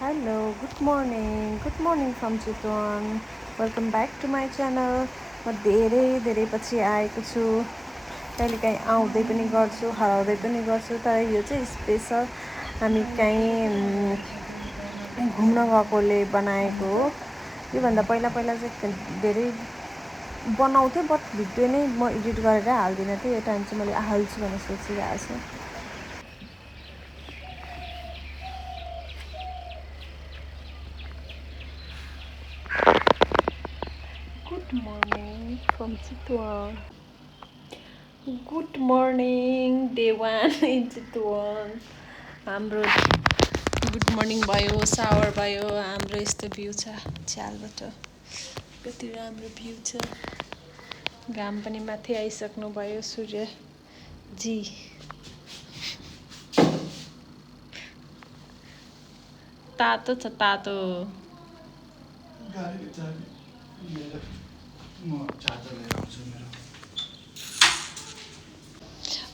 Hello, good morning from Chitwan. Welcome back to my channel. म धेरै पछि आएको छु. कहिलेकाहीँ आउँदै पनि गर्छु, हराउँदै पनि गर्छु, तर यो चाहिँ स्पेशल हामी कहीँ घुम्न गएकोले बनाएको हो. योभन्दा पहिला चाहिँ धेरै बनाउँथेँ, बट भिडियो नै म एडिट गरेर हाल्दिनँ थिएँ. यो टाइम चाहिँ मैले हाल्छु भनेर सोचिरहेको छु. Good morning from Chitwan. Good morning, day 1 in Chitwan. हाम्रो गुड मर्निङ भयो, सावर भयो. हाम्रो यस्तो भ्यू छ छ्यालबाट. कति राम्रो भ्यू छ. घाम पनि माथि आइसक्नु भयो, सूर्य जी. तातो छ, तातो.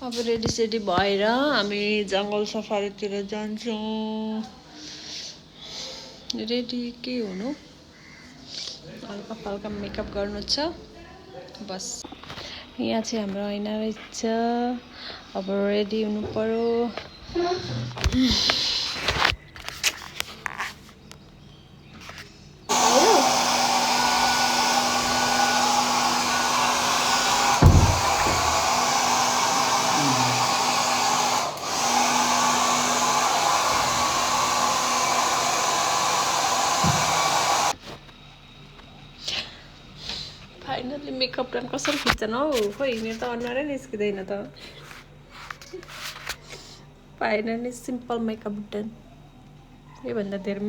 अब रेडी भएर हामी जङ्गल सफारीतिर जान्छौँ. रेडी के हुनु, हल्का मेकअप गर्नु छ बस. यहाँ चाहिँ हाम्रो ऐना रहेछ. अब रेडी हुनु पर्यो. फाइनली मेकअप टन कसरी खिच्छन् हौ. खोइ मेरो त अनुहारै निस्किँदैन त. Finally simple makeup done. योभन्दा धेरै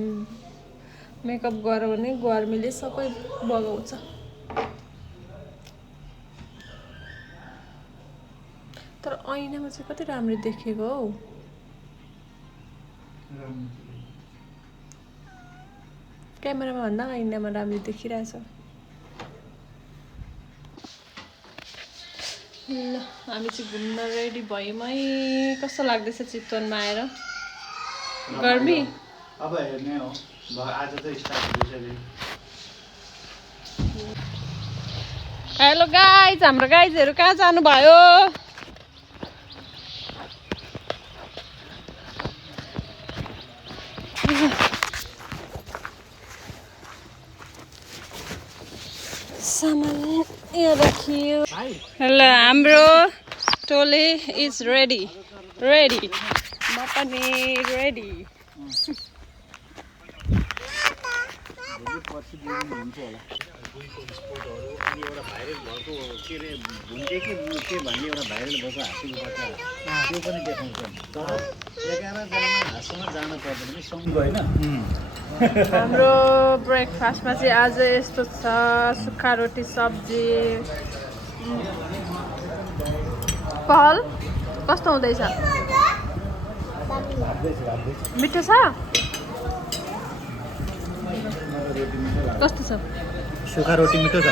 मेकअप गर्यो भने गर्मीले सबै बगाउँछ. तर ऐनामा चाहिँ कति राम्रो देखेको हौ. क्यामेरामा भन्दा ऐनामा राम्रो देखिरहेछ. ल हामी चाहिँ घुम्न रेडी भयौँ है. कस्तो लाग्दैछ चितवनमा आएर? गर्मी अब हेर्ने हो. आज त स्टार्ट भइसक्यो. हेलो गाइज, हाम्रो गाइजहरू कहाँ जानुभयो? सामान यहाँ राखियो. हेलो, हाम्रो टोली इज रेडी. म पनि रेडी. एउटा भाइरल भएको के अरे भुन्टे के भन्ने एउटा भाइरल भएको हात्तीको बच्चा त्यो पनि देखाउँछ. तर 11 जनामा हाँसमा जान पर्दैन कि सँगै होइन. हाम्रो ब्रेकफास्टमा चाहिँ आज यस्तो छ. सुक्खा रोटी, सब्जी. पहल कस्तो हुँदैछ? मिठो छ? कस्तो छ? सुक्खा रोटी मिठो छ.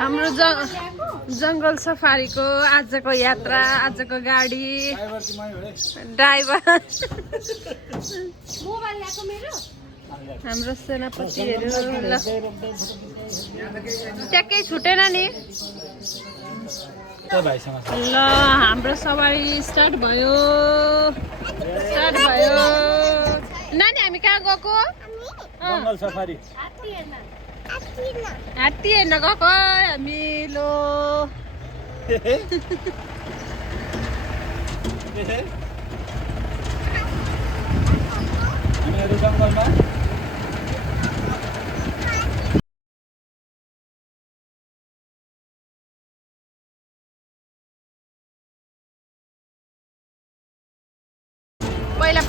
हाम्रो जङ्गल सफारीको आजको यात्रा, आजको गाडी ड्राइभर हाम्रो सेनापतिहरू. ल ट्याक्कै छुटेन नि. ल हाम्रो सवारी स्टार्ट भयो. नानी हामी कहाँ गएको? जङ्गल सफारी. हात्ती हेर्न गएको हामी. लो हामीहरू जङ्गलमा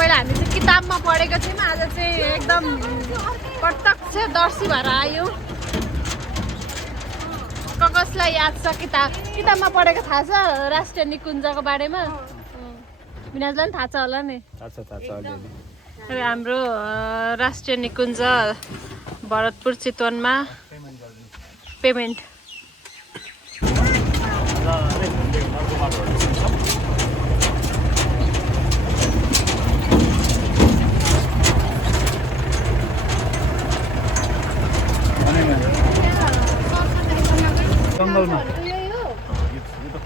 पहिला हामी चाहिँ किताबमा पढेको थियौँ. आज चाहिँ एकदम प्रत्यक्ष दर्शी भएर आयौँ. कसलाई याद छ किताबमा पढेको थाहा छ राष्ट्रिय निकुञ्जको बारेमा? विनाजलाई पनि थाहा छ होला नि. हाम्रो राष्ट्रिय निकुञ्ज भरतपुर चितवनमा पेमेन्ट.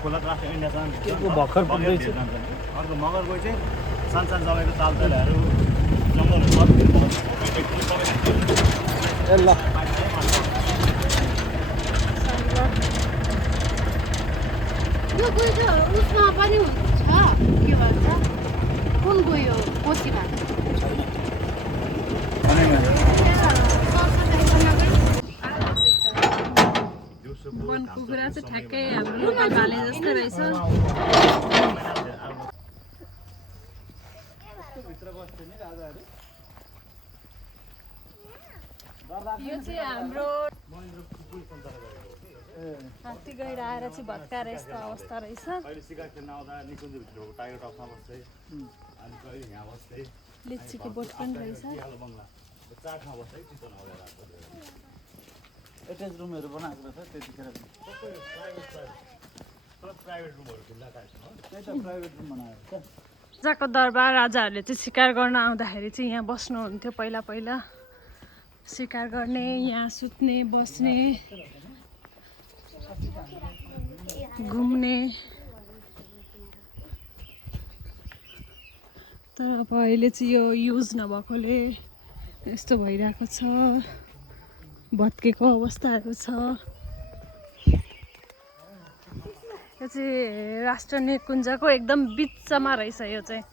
खोला क्रस इन्डियासँग को भर्खर पुग्दैछ। अर्को मगरको चाहिँ सानसानो जग्गाको तालतलाहरू जङ्गलहरू ए ल यो गयो उसमा पनि हुन्छ के भन्छ कुन गयो कोसी भाका वन कुखुरा चाहिँ ठ्याक्कै हाम्रो भाले जस्तै रहेछ। यो चाहिँ हाम्रो हात्ती गएर आएर चाहिँ भत्काएर यस्तो अवस्था रहेछ। कहिले सिकार खेल्न आउँदा निकुञ्जभित्रको टाइगर टपमा बस्दै अनि कहिले यहाँ बस्दै लिचीको बोट पनि रहेछ। दियालो बङ्गला चाटमा बस्दै चितवन आउँदै रात एटेच रुमहरू बनाएको रहेछ त्यतिखेर प्राइभेट रुमहरू खुल्ला टाइपमा त्यही त प्राइभेट रुम बनाएको छ। राजाको दरबार राजाहरूले चाहिँ शिकार गर्न आउँदाखेरि चाहिँ यहाँ बस्नुहुन्थ्यो। पहिला पहिला शिकार गर्ने, यहाँ सुत्ने, बस्ने, घुम्ने। तर अब अहिले चाहिँ यो युज नभएकोले यस्तो भइरहेको छ, भत्केको अवस्थाहरू छ। यो चाहिँ राष्ट्रिय निकुञ्जको एकदम बिचमा रहेछ। यो चाहिँ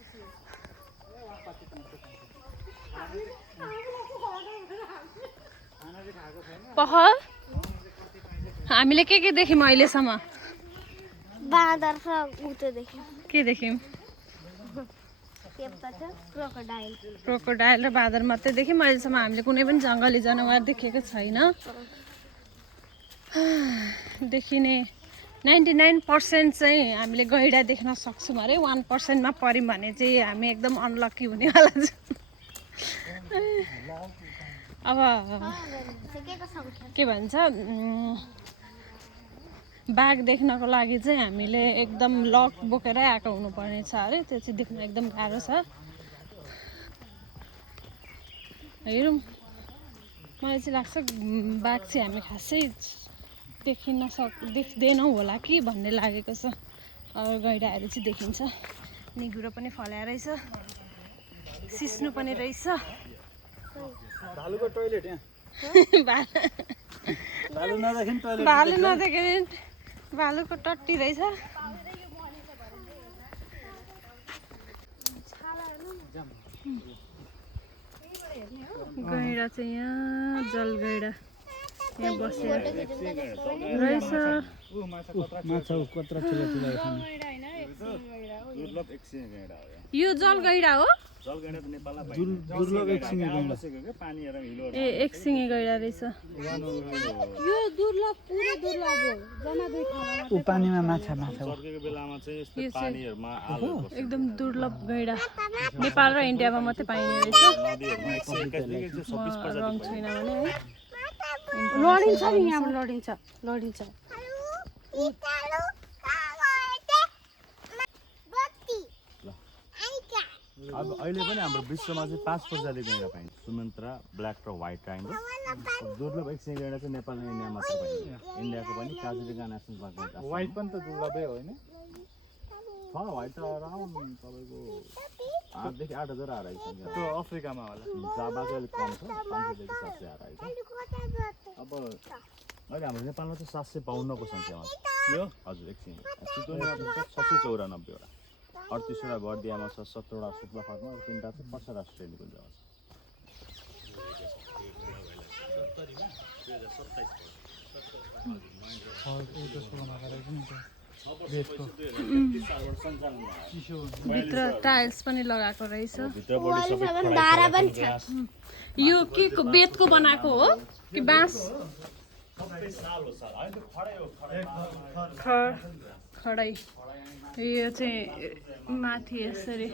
पहल हामीले के देख्यौँ अहिलेसम्म? बाँदर र उतो देख्यौँ के देख्यौँ? क्रोकोडाइल क्रोकोडाइल र बाँदर मात्रै देख्यौँ अहिलेसम्म। हामीले कुनै पनि जङ्गली जनावर देखेको छैन। देखिने 99% चाहिँ हामीले गैँडा देख्न सक्छौँ अरे। 1%मा पऱ्यौँ भने चाहिँ हामी एकदम अनलक्की हुनेवाला छौँ। अब के भन्छ, बाघ देख्नको लागि चाहिँ हामीले एकदम लक बोकेरै आएको हुनुपर्ने छ अरे। त्यो चाहिँ देख्न एकदम गाह्रो छ। हेरौँ, मलाई चाहिँ लाग्छ बाघ चाहिँ हामी खासै देख्दैनौँ होला कि भन्ने लागेको छ। अब गैँडाहरू चाहिँ देखिन्छ। निगुरो पनि फल्या रहेछ, सिस्नु पनि रहेछ। भालुको टोइलेट यहाँ भालु नदेखि टोइलेट भालु नदेखे भालुको टट्टी रहेछ। गैँडा चाहिँ यहाँ जलगैँडा यहाँ बसेर रहेछ। माछा कत्रा ठुलो ठुलो दुर्लभ एकसिङे गैँडा हो यो जलगैँडा हो। जलगैँडा त नेपालमा दुर्लभ एकसिङे गैँडा पानी हेर हिलो ए एकसिङे गैँडा रहेछ। यो दुर्लभ पुरै दुर्लभ हो। जम्मा दुई ठाउँमा ऊ पानीमा माछा माछा सर्केको बेलामा चाहिँ यस्तो यो चाहिँ पानीहरूमा आलो बस्छ एकदम दुर्लभ गैँडा नेपाल र इन्डियामा मात्रै पाइने रहेछ। नदीहरूमा 121 26 रङ छुइनँ भने है। लडिन्छ नि, यहाँबाट लडिन्छ लडिन्छ। अब अहिले पनि हाम्रो विश्वमा चाहिँ 5 प्रजातिको गैँडा पाइन्छ। सुमन्त्रा, ब्ल्याक र व्हाइट ट्राइङ्गल। दुर्लभ एकसिङे गैँडा चाहिँ नेपाल र इन्डिया मात्र पाइन्छ। इन्डियाको पनि काजिरङ्गा नेसनल पार्कमा छ। व्हाइट पनि त दुर्लभै हो हैन? छ व्हाइट त अराउन्ड तपाईँको 8 देखि 8000 आएर आइसक्छ। त्यो अफ्रिकामा होला। जाबा चाहिँ अलिक कम छ, 500 देखि 700 आएर आइछ। अब अहिले हाम्रो नेपालमा चाहिँ 752 को सङ्ख्यामा छ यो। हजुर एकछिन चितवनमा छ 694 वटा, 38 वटा बर्दियामा छ, 17 वटा शुक्लाफाटमा र 3टा चाहिँ पर्सा राष्ट्रिय निकुञ्जमा छ। भित्र टाइल्स पनि लगाएको रहेछ। धारा पनि छ। यो के को बेतको बनाएको हो कि बाँस? खडै। यो चाहिँ माथि यसरी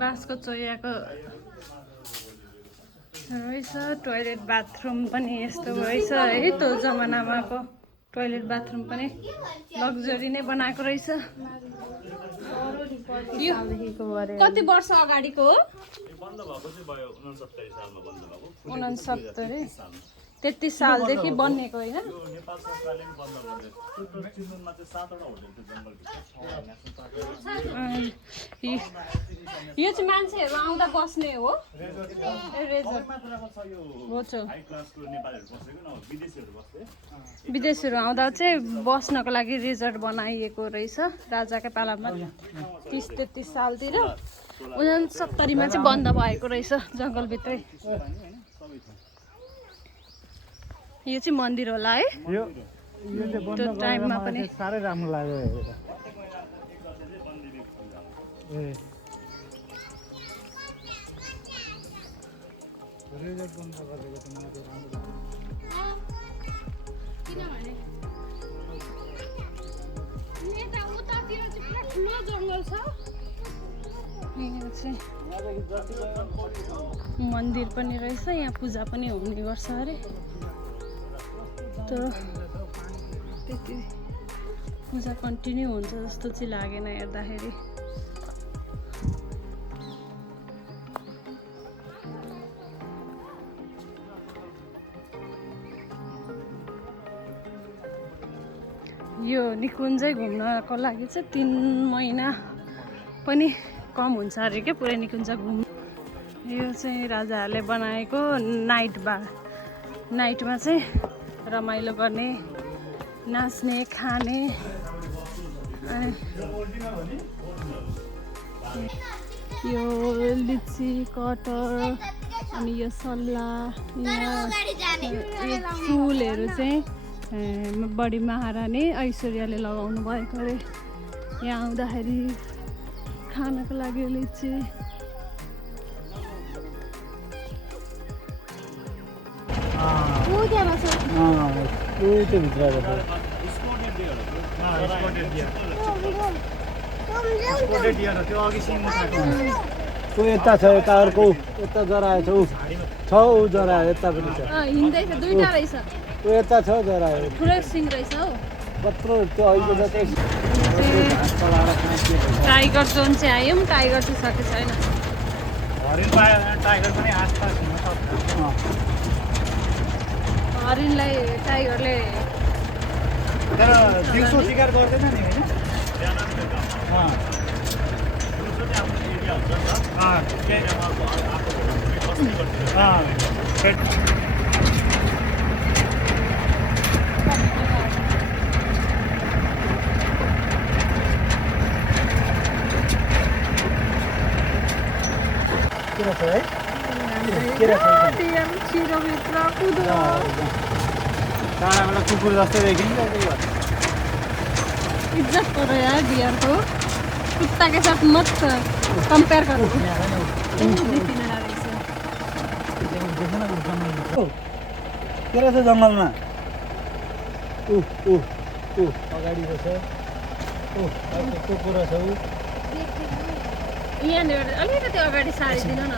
बाँसको चोयाको रहेछ। टोइलेट बाथरुम पनि यस्तो रहेछ है। त्यो जमानामाको टोइलेट बाथरुम पनि लग्जरी नै बनाएको रहेछ। यो कति वर्ष अगाडिको हो? बन्द भएको चाहिँ भयो 69 सालमा बन्द भएको। 69 33 सालदेखि बन्नेको होइन? यो नेपाल सरकारले पनि बन्द गर्दै चितवनमा चाहिँ 7वटा होटल थियो जङ्गलभित्र यो चाहिँ मान्छेहरू आउँदा बस्ने हो? रेजोर्ट मात्राको छ यो हो छ। हाई क्लासको नेपालीहरू बसेको न विदेशीहरू बस्थे विदेशीहरू आउँदा चाहिँ बस्नको लागि रिजोर्ट बनाइएको रहेछ राजाकै पालामा 30-33 सालतिर। 69मा चाहिँ बन्द भएको रहेछ जङ्गलभित्रै। यो चाहिँ मन्दिर होला है? यो चाहिँ बन्द टाइममा पनि साह्रै राम्रो लाग्यो हेरेर। ए रिजोर्ट बन्द गरेको त मलाई चाहिँ राम्रो लाग्यो। किनभने यता उतातिर चाहिँ पुरा ठुलो जङ्गल छ। यहाँ चाहिँ मन्दिर पनि रहेछ, यहाँ पूजा पनि हुने गर्छ अरे। तर त्यति पूजा कन्टिन्यू हुन्छ जस्तो चाहिँ लागेन हेर्दाखेरि। यो निकुञ्जै घुम्नको लागि चाहिँ 3 महिना पनि कम हुन्छ अरे क्या पुरै निकुञ्ज घुम्नु। यो चाहिँ राजाहरूले बनाएको नाइट बार। नाइटमा चाहिँ रमाइलो गर्ने, नाच्ने, खाने। अनि यो लिची कटर अनि यो सल्ला, यहाँ फुलहरू चाहिँ बडी महारानी ऐश्वर्याले लगाउनु भएको अरे। यहाँ आउँदाखेरि खानको लागि लिची। त्यो यता छ, यता अर्को यता जरा छ, ऊ जरा यता पनि छ। हिँड्दैछ, दुईटा रहेछ। त्यो यता छ जरा ठुलो सिङ रहेछ हौ। कत्रो त्यो अहिले जस्तै टाइगर जोन चाहिँ आयौँ। टाइगर चाहिँ छ कि छैन? हरिण पायो भने टाइगर पनि आसपास हुन सक्छ। हरिणलाई टाइगरले तर दिउँसो शिकार गर्दैन नि होइन? छिरोभित्र कुदो। टाढाबाट कुकुर जस्तै देखिन्छ। इज्जत करो यार डियर को, कुत्ता के साथ मत कंपेयर करो। के रहेछ जङ्गलमा? अगाडि रहेछ। कुकुर छ। यहाँनिर अलिकति अगाडि सारिदिनु न।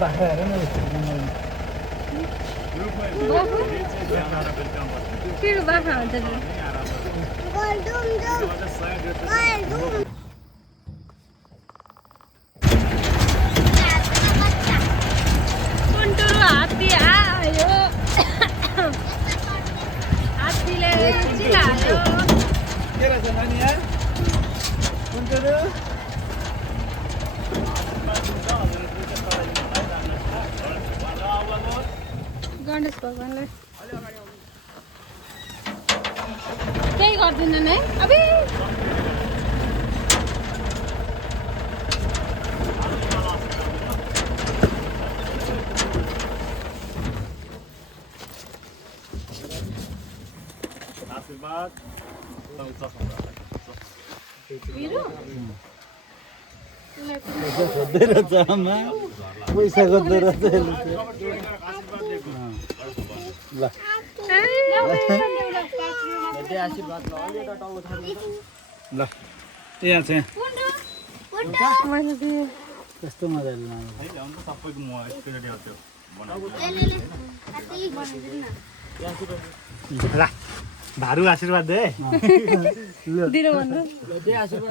बाख्रा हेर न के बाख्रा हुन्छ नि? हात्ती आयो। हात्तीले चिलायो। के रहेछ नानी यहाँ? गणेश भगवान्ले केही गर्दिनन् है अबे। आशीर्वाद खोज्दै रहेछ आमा, पैसा खोज्दै रहेछ। ल ल यहाँ चाहिँ कस्तो मजाले सबैको म एकचोटि ल धारू आशीर्वाद दे दिनु भन्नु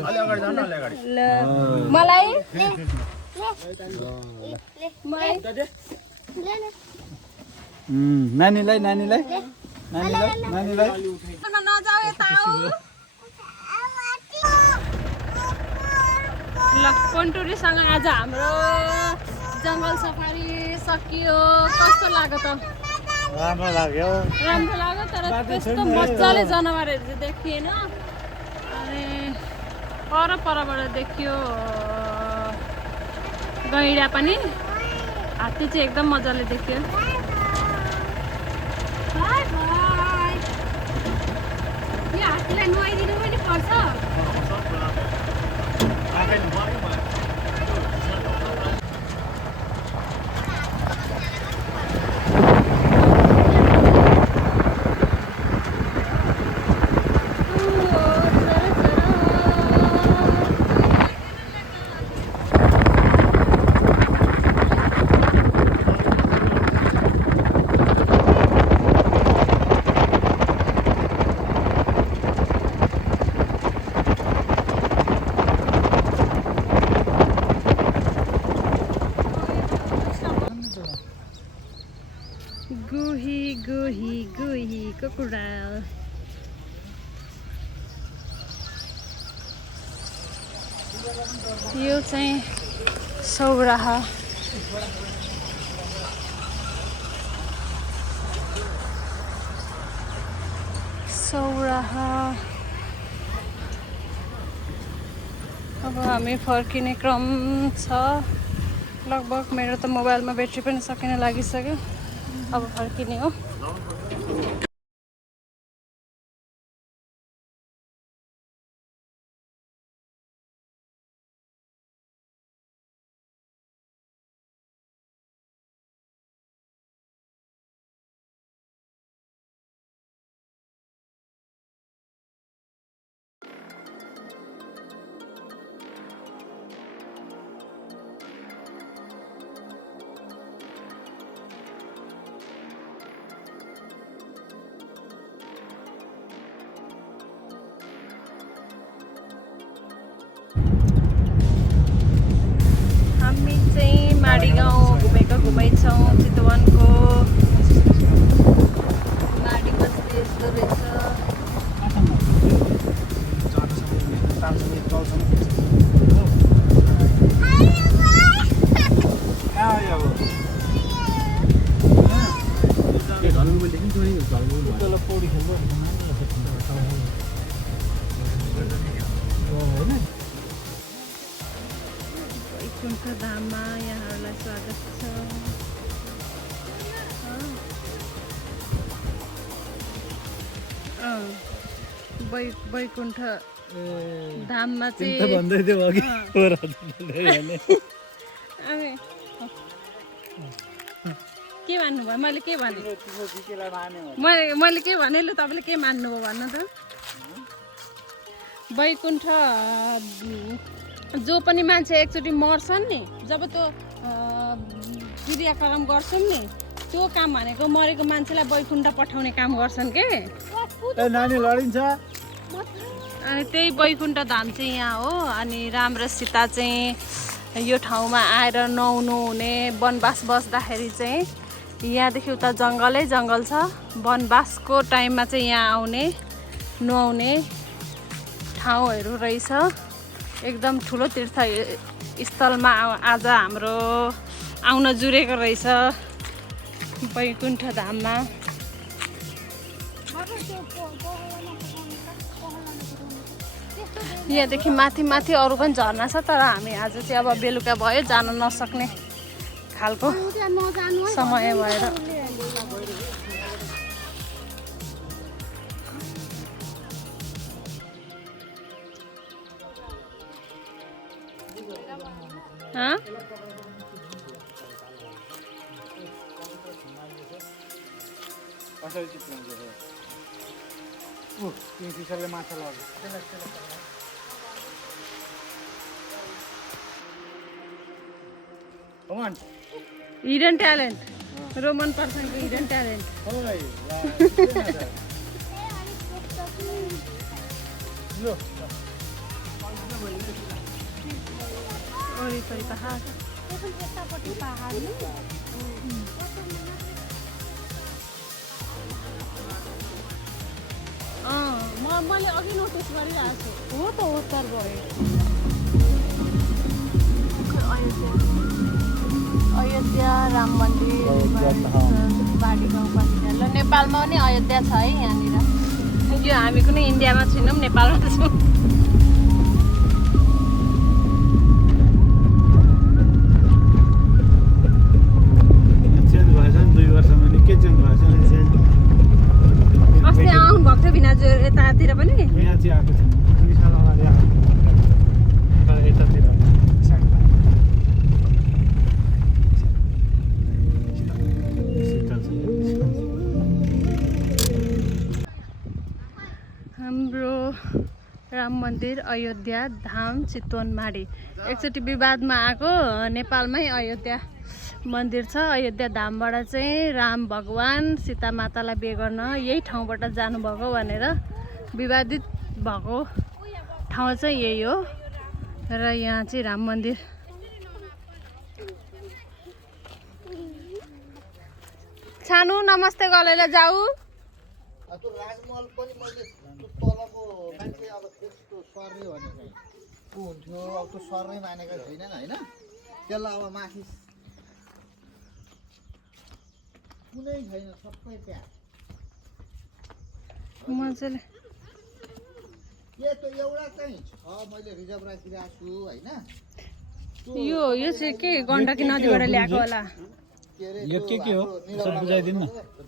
अलि अगाडि जानु अलि अगाडि ल मलाई नानीलाई नानीलाई नानीलाई नानीलाई नजाऊ यता आऊ ल कन्टुरीसँग आज हाम्रो जङ्गल सफारी सकियो कस्तो लाग्यो त राम्रो लाग्यो राम्रो लाग्यो तर त्यस्तो मजाले जनावरहरू चाहिँ देखिएन अनि परबाट देखियो गैँडा पनि हात्ती चाहिँ एकदम मजाले देखियो यो हात्तीलाई नुहाइदिनु पनि पर्छ गुही crocodile यो चाहिँ सौराहा अब हामी फर्किने क्रम छ लगभग मेरो त मोबाइलमा ब्याट्री पनि सकिन लागिसक्यो अब फर्किने हो हामी चाहिँ माडी गाउँ घुमेछौँ चितवनको माडी बस्ती यस्तो रहेछ वैकुण्ठ धाममा यहाँहरूलाई स्वागत छ वैकुण्ठ धाममा चाहिँ भन्दै थियो अघि अनि के भन्नुभयो मैले के भने मैले के भने ल तपाईँले के मान्नुभयो भन्नु त वैकुण्ठ जो पनि मान्छे एकचोटि मर्छन् नि जब त्यो क्रियाक्रम गर्छौँ नि त्यो काम भनेको मरेको मान्छेलाई वैकुण्ठ पठाउने काम गर्छन् के नानी लडिन्छ अनि त्यही वैकुण्ठ धाम चाहिँ यहाँ हो अनि राम र सीता चाहिँ यो ठाउँमा आएर नुहाउनु हुने वनवास बस्दाखेरि चाहिँ यहाँदेखि उता जङ्गलै जङ्गल छ वनवासको टाइममा चाहिँ यहाँ आउने नुहाउने ठाउँहरू रहेछ एकदम ठुलो तीर्थ स्थलमा आज हाम्रो आउन जुरेको रहेछ वैकुण्ठ धाममा यहाँदेखि माथि माथि अरू पनि झर्ना छ तर हामी आज चाहिँ अब बेलुका भयो जान नसक्ने खालको समय भएर कसरी चिप्लाउँछ किङफिसरले माछा लग्यो हिडन ट्यालेन्ट रोमन पर्सनको हिडन ट्यालेन्ट वरिपरि पहाड मैले अघि नोटिस गरिरहेको छु हो त उत्तर भयो अयोध्या राम मन्दिर बाडी गाउँपालिका ल नेपालमा पनि अयोध्या छ है यहाँनिर यो हामी कुनै इन्डियामा छैनौँ नेपालमा छौँ चेन्ज भएछ नि 2 वर्षमा नि के चेन्ज भएछ अस्ति आउनु भएको थियो भिनाजु यतातिर पनि यहाँ चाहिँ आएको छैन 2 साल अगाडि आएको तर यतातिर हाम्रो राम मन्दिर अयोध्या धाम चितवन माडी एकचोटि विवादमा आएको नेपालमै अयोध्या मन्दिर छ अयोध्या धामबाट चाहिँ राम भगवान सीता मातालाई बिहे गर्न यही ठाउँबाट जानुभएको भनेर विवादित भएको ठाउँ चाहिँ यही हो र यहाँ चाहिँ राम मन्दिर छानु नमस्ते गरेर जाऊ त्यो राजमहल पनि मैले तलको मान्छे अब त्यस्तो सर्ने भने को हुन्थ्यो अब त्यो सर्ने मानेका छैनन् होइन त्यसलाई अब माथि कुनै छैन सबै त्यहाँ मजाले के त्यो एउटा चाहिँ छ मैले रिजर्भ राखिरहेको छु होइन यो चाहिँ के गण्डकी नदीबाट ल्याएको होला के अरे यो के हो सब बुझाइदिनु न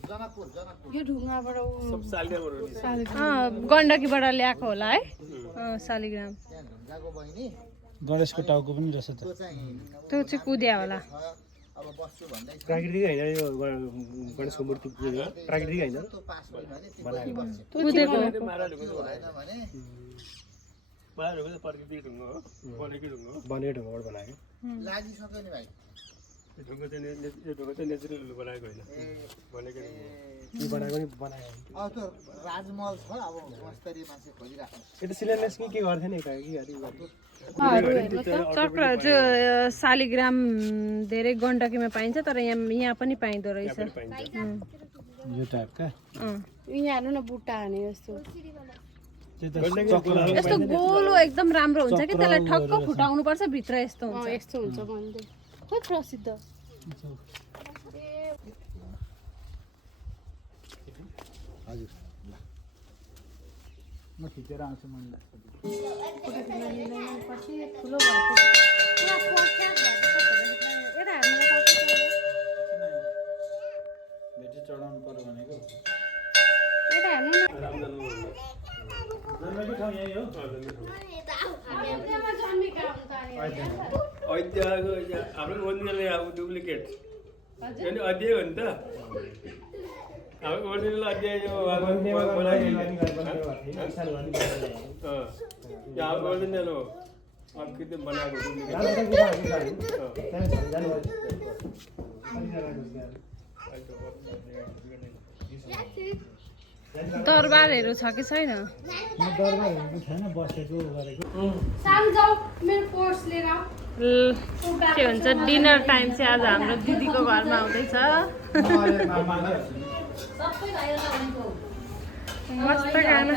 जनकपुर यो ढुङ्गाबाट गण्डकीबाट ल्याएको होला है शालिग्राम त्यहाँ ढुङ्गाको बहिनी गणेशको टाउको पनि रहेछ त त्यो चाहिँ त्यो चाहिँ कुद्या होला अब बस्छु भन्दै छ प्राकृतिक होइन यो गणेशको मूर्ति प्राकृतिक होइन त्यो पास भयो भने तिमीलाई बस्छ कुदेको भएन भने महाराजको चाहिँ प्राकृतिक ढुङ्गा हो बनेकै ढुङ्गा हो बनेकै ढुङ्गाबाट बनाएको लागिसक्यो नि भाइ यो ढुङ्गा चाहिँ नेचुरल बनाएको होइन बनेकै ढुङ्गा बनाएको नि बनाएको अब त्यो राजमहल छ अब मस्तरी मान्छे खोजिराख्नु यो त शिलान्यास के गर्थेन कि चक्र त्यो शालिग्राम धेरै गण्डकीमा पाइन्छ तर यहाँ पनि पाइँदो रहेछ यो टाइपका यहाँ हेर्नु न बुट्टा हाने जस्तो त्यो त चक्र यस्तो गोलो एकदम राम्रो हुन्छ कि त्यसलाई ठक्क फुटाउनु पर्छ भित्र यस्तो हुन्छ यस्तो हुन्छ भन्दै खोइ प्रसिद्ध हजुर म खिचेर आउँछु मलाई ठुलो भएको भेटी चढाउनु पर्यो भनेको यता हेर्नु न जन्मेको ठाउँ यही हो ऐतिहाको हाम्रो ओरिजिनल अब डुप्लिकेट यो नि अध्यय हो नि त हाम्रो ओरिजिनल अध्यय यो हाम्रो ओरिजिनल हो अब कि त्यो बनाएको दरबारहरू छ कि छैन दरबारहरू छैन बसेको गरेको सानो जाऊ मेरो कोर्स लिएर आऊ के भन्छ डिनर टाइम चाहिँ आज हाम्रो दिदीको घरमा आउँदैछ मस्त खाना